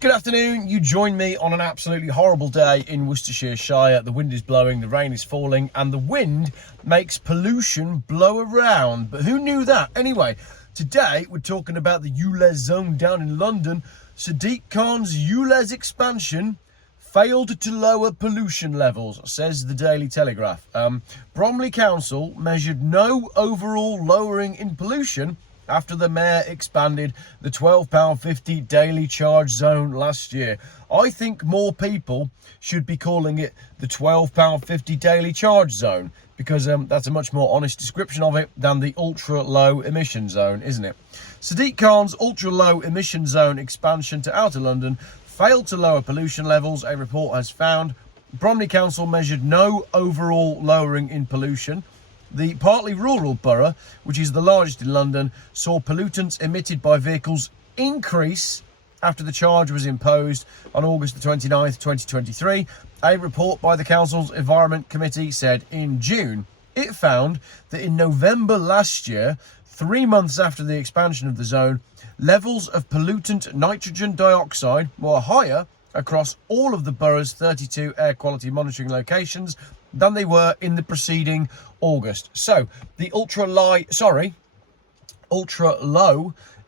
Good afternoon. You join me on an absolutely horrible day in Worcestershire. The wind is blowing, the rain is falling, and the wind makes pollution blow around. But who knew that? Anyway, today we're talking about the ULEZ zone down in London. Sadiq Khan's ULEZ expansion failed to lower pollution levels, says the Daily Telegraph. Bromley Council measured no overall lowering in pollution after the mayor expanded the £12.50 daily charge zone last year. I think more people should be calling it the £12.50 daily charge zone, because that's a much more honest description of it than the ultra-low emission zone, isn't it? Sadiq Khan's ultra-low emission zone expansion to outer London failed to lower pollution levels, a report has found. Bromley Council measured no overall lowering in pollution. The partly rural borough, which is the largest in London, saw pollutants emitted by vehicles increase after the charge was imposed on August the 29th, 2023. A report by the council's Environment Committee said in June it found that in November last year, 3 months after the expansion of the zone, levels of pollutant nitrogen dioxide were higher across all of the borough's 32 air quality monitoring locations than they were in the preceding August. So the ultra low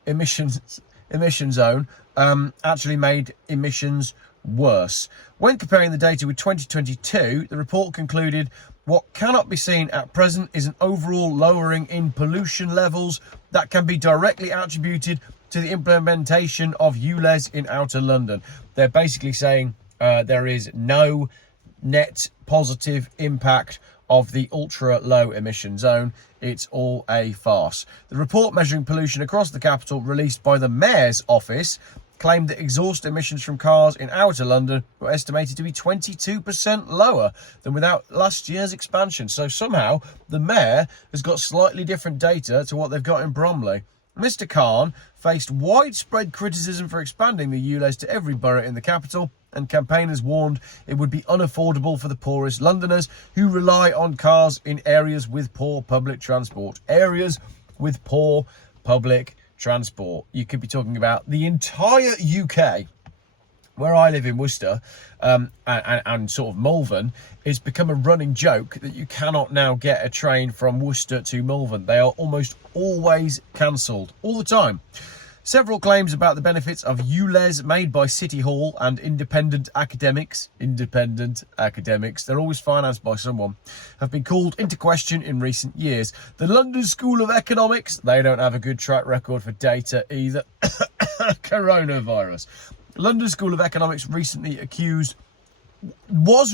emission zone actually made emissions worse. When comparing the data with 2022, the report concluded what cannot be seen at present is an overall lowering in pollution levels that can be directly attributed to the implementation of ULEZ in outer London. They're basically saying there is no net positive impact of the ultra low emission zone. It's all a farce. The report measuring pollution across the capital, released by the mayor's office, claimed that exhaust emissions from cars in outer London were estimated to be 22% lower than without last year's expansion. So somehow the mayor has got slightly different data to what they've got in Bromley. Mr. Khan faced widespread criticism for expanding the ULEZ to every borough in the capital, and campaigners warned it would be unaffordable for the poorest Londoners who rely on cars in areas with poor public transport. Areas with poor public transport. You could be talking about the entire UK. Where I live in Worcester and sort of Malvern, it's become a running joke that you cannot now get a train from Worcester to Malvern. They are almost always cancelled, all the time. Several claims about the benefits of ULEZ made by City Hall and independent academics, they're always financed by someone, have been called into question in recent years. The London School of Economics, they don't have a good track record for data either. Coronavirus. London School of Economics was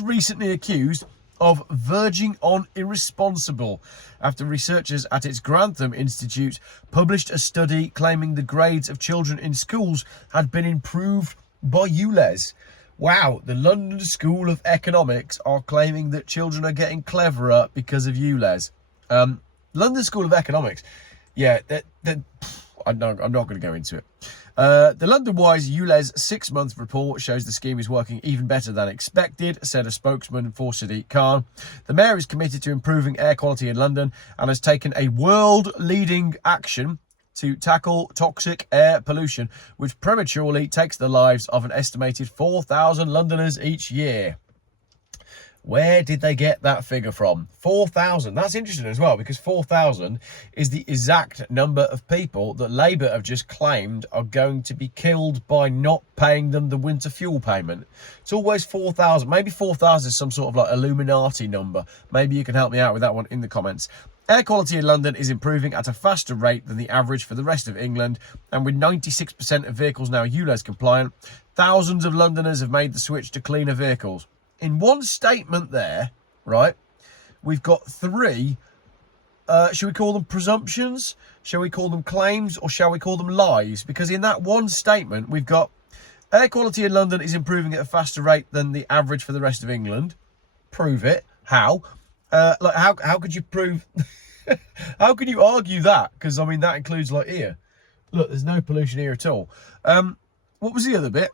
recently accused of verging on irresponsible after researchers at its Grantham Institute published a study claiming the grades of children in schools had been improved by ULEZ. Wow, the London School of Economics are claiming that children are getting cleverer because of ULEZ. London School of Economics, yeah, I'm not going to go into it. The London-wise ULEZ 6-month report shows the scheme is working even better than expected, said a spokesman for Sadiq Khan. The mayor is committed to improving air quality in London and has taken a world-leading action to tackle toxic air pollution, which prematurely takes the lives of an estimated 4,000 Londoners each year. Where did they get that figure from? 4,000. That's interesting as well, because 4,000 is the exact number of people that Labour have just claimed are going to be killed by not paying them the winter fuel payment. It's always 4,000. Maybe 4,000 is some sort of like Illuminati number. Maybe you can help me out with that one in the comments. Air quality in London is improving at a faster rate than the average for the rest of England, and with 96% of vehicles now ULEZ compliant, thousands of Londoners have made the switch to cleaner vehicles. In one statement there, right, we've got three, shall we call them presumptions? Shall we call them claims? Or shall we call them lies? Because in that one statement, we've got air quality in London is improving at a faster rate than the average for the rest of England. Prove it. How? How could you prove... how can you argue that? Because, I mean, that includes, like, here. Look, there's no pollution here at all. What was the other bit?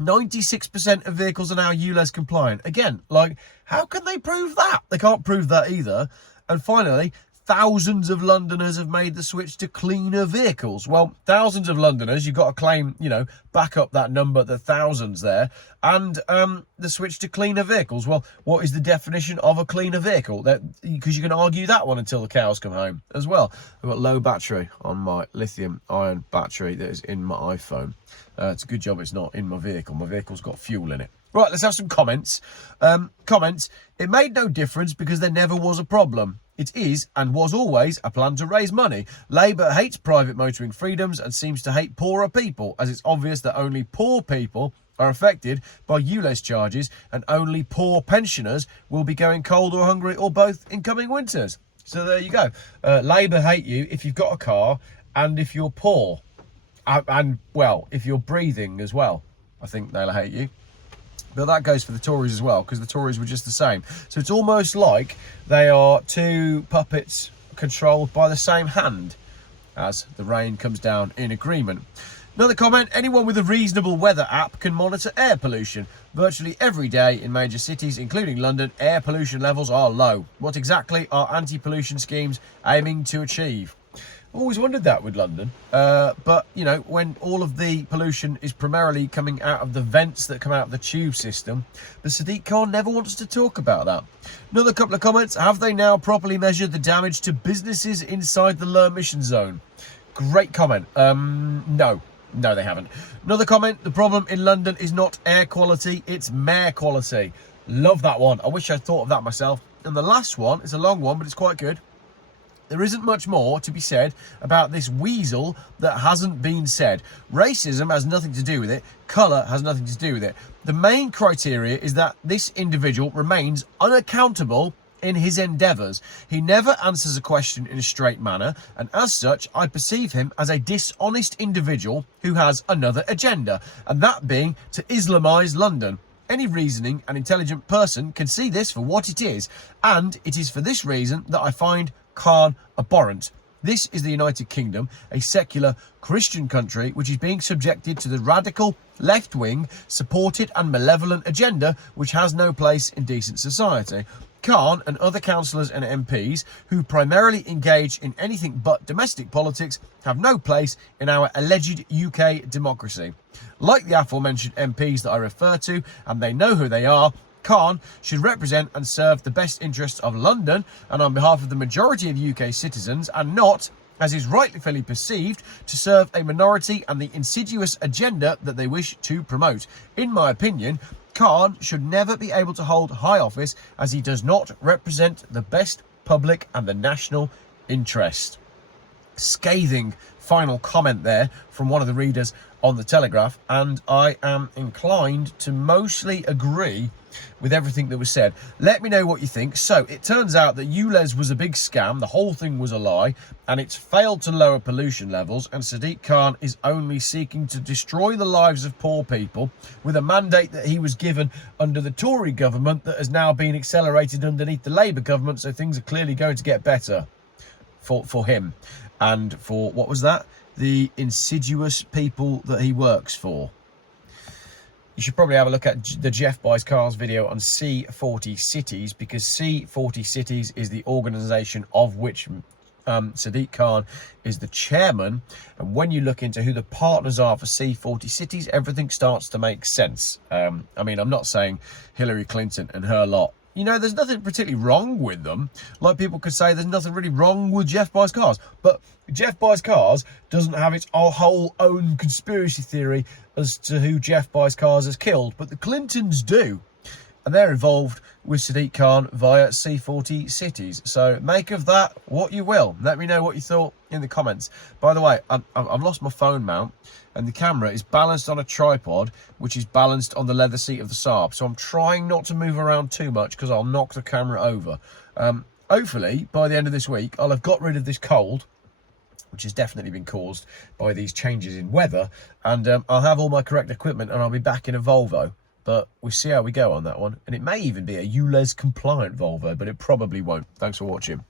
96% of vehicles are now ULEZ compliant. Again, like, how can they prove that? They can't prove that either. And finally, thousands of Londoners have made the switch to cleaner vehicles. Well, thousands of Londoners, you've got to claim, back up that number, the thousands there, and the switch to cleaner vehicles. Well, what is the definition of a cleaner vehicle? Because you can argue that one until the cows come home as well. I've got low battery on my lithium-ion battery that is in my iPhone. It's a good job it's not in my vehicle. My vehicle's got fuel in it. Right, let's have some comments. Comments. It made no difference because there never was a problem. It is and was always a plan to raise money. Labour hates private motoring freedoms and seems to hate poorer people, as it's obvious that only poor people are affected by ULEZ charges and only poor pensioners will be going cold or hungry or both in coming winters. So there you go. Labour hate you if you've got a car and if you're poor. And, well, if you're breathing as well, I think they'll hate you. But that goes for the Tories as well, because the Tories were just the same. So it's almost like they are two puppets controlled by the same hand as the rain comes down in agreement. Another comment, anyone with a reasonable weather app can monitor air pollution. Virtually every day in major cities, including London, air pollution levels are low. What exactly are anti-pollution schemes aiming to achieve? I've always wondered that with London, but when all of the pollution is primarily coming out of the vents that come out of the tube system, the Sadiq Khan never wants to talk about that. Another couple of comments, have they now properly measured the damage to businesses inside the low emission zone? Great comment. No, they haven't. Another comment, the problem in London is not air quality, it's mayor quality. Love that one. I wish I'd thought of that myself. And the last one, it's a long one, but it's quite good. There isn't much more to be said about this weasel that hasn't been said. Racism has nothing to do with it. Colour has nothing to do with it. The main criteria is that this individual remains unaccountable in his endeavours. He never answers a question in a straight manner, and as such, I perceive him as a dishonest individual who has another agenda, and that being to Islamise London. Any reasoning and intelligent person can see this for what it is, and it is for this reason that I find Khan abhorrent. This is the United Kingdom, a secular Christian country which is being subjected to the radical left-wing supported and malevolent agenda which has no place in decent society. Khan and other councillors and MPs who primarily engage in anything but domestic politics have no place in our alleged UK democracy. Like the aforementioned MPs that I refer to, and they know who they are, Khan should represent and serve the best interests of London and on behalf of the majority of UK citizens, and not, as is rightfully perceived, to serve a minority and the insidious agenda that they wish to promote. In my opinion, Khan should never be able to hold high office as he does not represent the best public and the national interest. Scathing final comment there from one of the readers on the Telegraph, and I am inclined to mostly agree with everything that was said. Let me know what you think. So it turns out that ULEZ was a big scam, the whole thing was a lie, and it's failed to lower pollution levels, and Sadiq Khan is only seeking to destroy the lives of poor people with a mandate that he was given under the Tory government that has now been accelerated underneath the Labour government, so things are clearly going to get better for him and for, what was that? The insidious people that he works for. You should probably have a look at the Jeff Buys Cars video on C40 Cities, because C40 Cities is the organisation of which Sadiq Khan is the chairman. And when you look into who the partners are for C40 Cities, everything starts to make sense. I mean, I'm not saying Hillary Clinton and her lot. There's nothing particularly wrong with them. Like people could say there's nothing really wrong with Jeff Buys Cars. But Jeff Buys Cars doesn't have its whole own conspiracy theory as to who Jeff Buys Cars has killed. But the Clintons do. And they're involved with Sadiq Khan via C40 Cities. So make of that what you will. Let me know what you thought in the comments. By the way, I've lost my phone mount, and the camera is balanced on a tripod, which is balanced on the leather seat of the Saab. So I'm trying not to move around too much because I'll knock the camera over. Hopefully, by the end of this week, I'll have got rid of this cold, which has definitely been caused by these changes in weather. And I'll have all my correct equipment and I'll be back in a Volvo. But we'll see how we go on that one. And it may even be a ULEZ compliant Volvo, but it probably won't. Thanks for watching.